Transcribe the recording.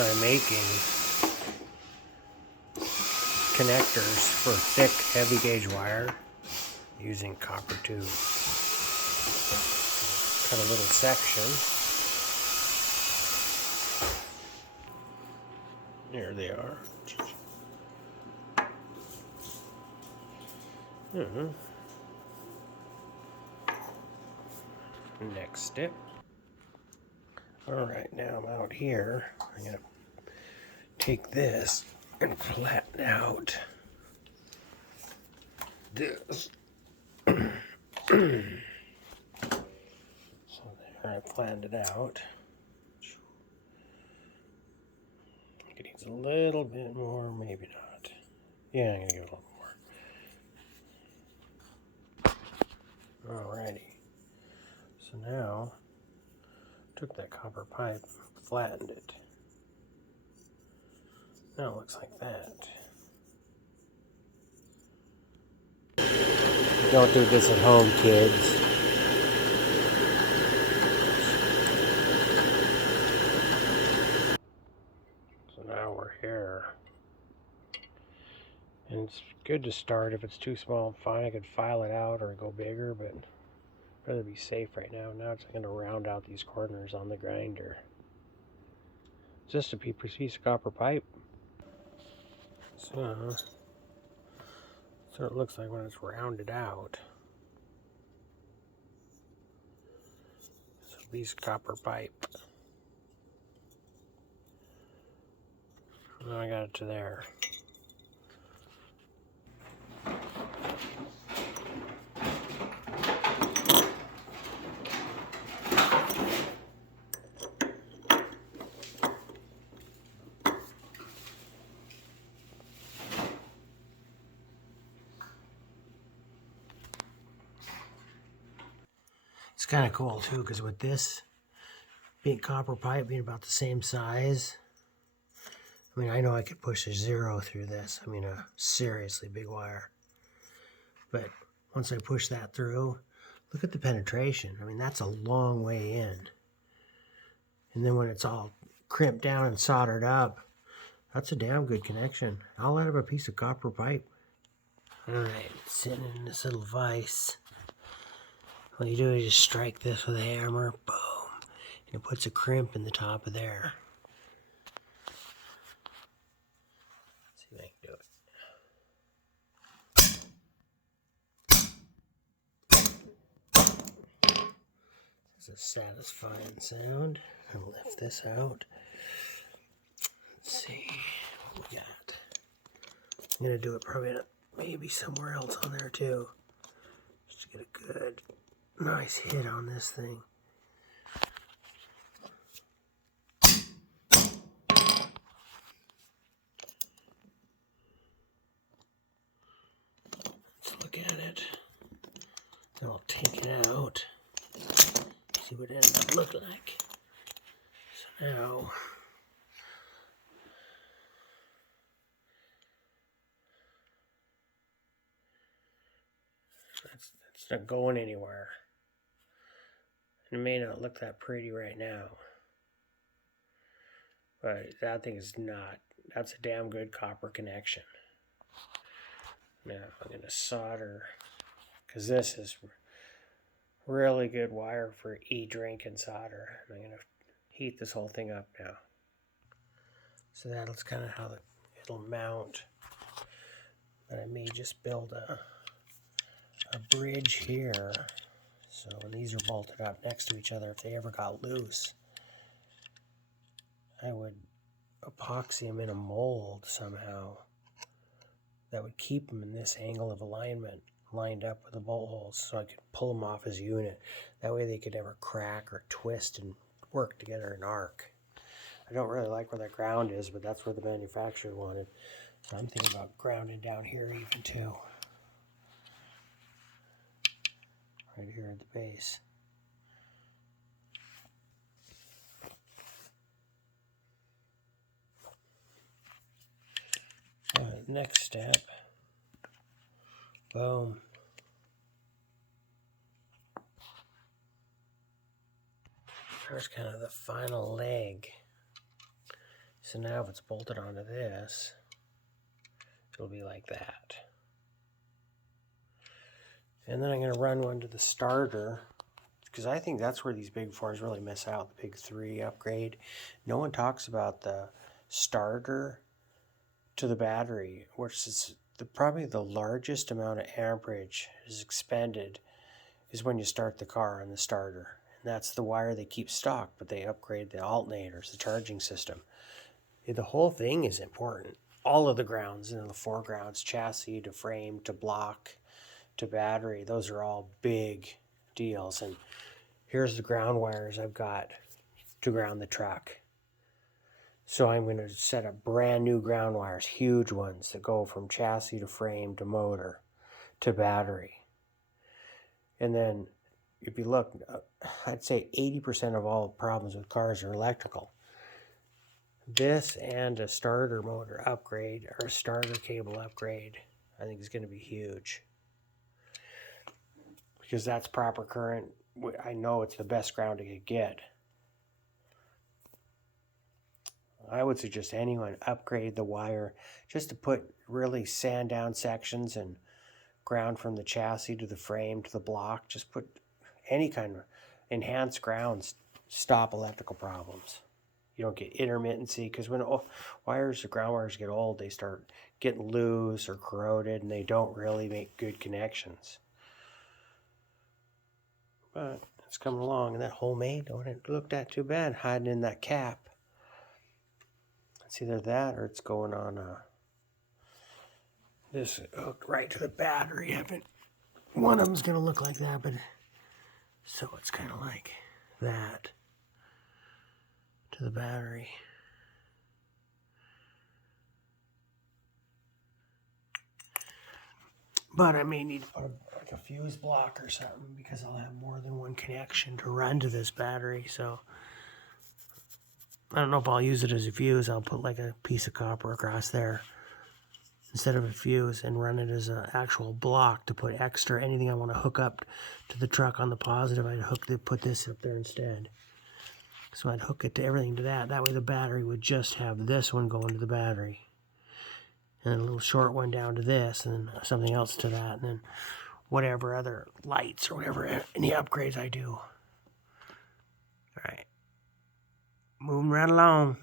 I'm making connectors for thick, heavy gauge wire using copper tube. Cut a little section. There they are. Next step. Alright, now I'm out here. I'm going to take this and flatten out this. So there, I flattened it out. It needs a little bit more, maybe not. Yeah, I'm going to give it a little more. Alrighty. So now, took that copper pipe, flattened it. Now it looks like that. Don't do this at home, kids. So now we're here. And it's good to start. If it's too small, fine, I could file it out or go bigger, but I'd rather be safe right now. Now it's going to round out these corners on the grinder. Just a piece of copper pipe. So it looks like when it's rounded out. So a piece of copper pipe. Now I got it to there. It's kind of cool too, because with this big copper pipe being about the same size, I mean, I know I could push a 0 through this. I mean, a seriously big wire. But once I push that through, look at the penetration. I mean, that's a long way in. And then when it's all crimped down and soldered up, that's a damn good connection. All out of a piece of copper pipe. All right, it's sitting in this little vise. All you do is just strike this with a hammer, boom, and it puts a crimp in the top of there. Let's see if I can do it. It's a satisfying sound. I'll lift this out. Let's see what we got. I'm gonna do it probably maybe somewhere else on there too. Just get a good, nice hit on this thing. Let's look at it. Then I'll take it out. See what it ends up looking like. So now, it's not going anywhere. It may not look that pretty right now, but that thing is not. That's a damn good copper connection. Now I'm going to solder, because this is really good wire for e-drink and solder. And I'm going to heat this whole thing up now. So that's kind of how it'll mount. But I may just build a bridge here. So when these are bolted up next to each other, if they ever got loose, I would epoxy them in a mold somehow that would keep them in this angle of alignment, lined up with the bolt holes, so I could pull them off as a unit. That way they could never crack or twist and work together in arc. I don't really like where that ground is, but that's where the manufacturer wanted. So I'm thinking about grounding down here even too. Right here at the base. Alright, next step. Boom. There's kind of the final leg. So now if it's bolted onto this, it'll be like that. And then I'm going to run one to the starter, because I think that's where these big fours really miss out, the big 3 upgrade. No one talks about the starter to the battery, which is probably the largest amount of amperage is expended is when you start the car on the starter. And that's the wire they keep stock, but they upgrade the alternators, the charging system. The whole thing is important. All of the grounds, the foregrounds, chassis to frame to block to battery, those are all big deals. And here's the ground wires I've got to ground the truck. So I'm going to set up brand new ground wires, huge ones that go from chassis to frame to motor to battery. And then if you look, I'd say 80% of all problems with cars are electrical. This and a starter motor upgrade or a starter cable upgrade, I think is going to be huge. Because that's proper current. I know it's the best ground to get. I would suggest anyone upgrade the wire just to put really sand down sections and ground from the chassis to the frame to the block. Just put any kind of enhanced grounds, stop electrical problems. You don't get intermittency, because when wires, the ground wires get old, they start getting loose or corroded and they don't really make good connections. But it's coming along, and that homemade don't look that too bad hiding in that cap. It's either that or it's going on this hooked right to the battery. One of them's going to look like that, but so it's kind of like that to the battery. But I may need to put like a fuse block or something, because I'll have more than one connection to run to this battery. So I don't know if I'll use it as a fuse. I'll put like a piece of copper across there instead of a fuse and run it as an actual block to put extra anything I want to hook up to the truck on the positive. I'd put this up there instead. So I'd hook it to everything to that. That way the battery would just have this one going to the battery, and a little short one down to this, and then something else to that, and then whatever other lights or whatever, any upgrades I do. All right. Moving right along.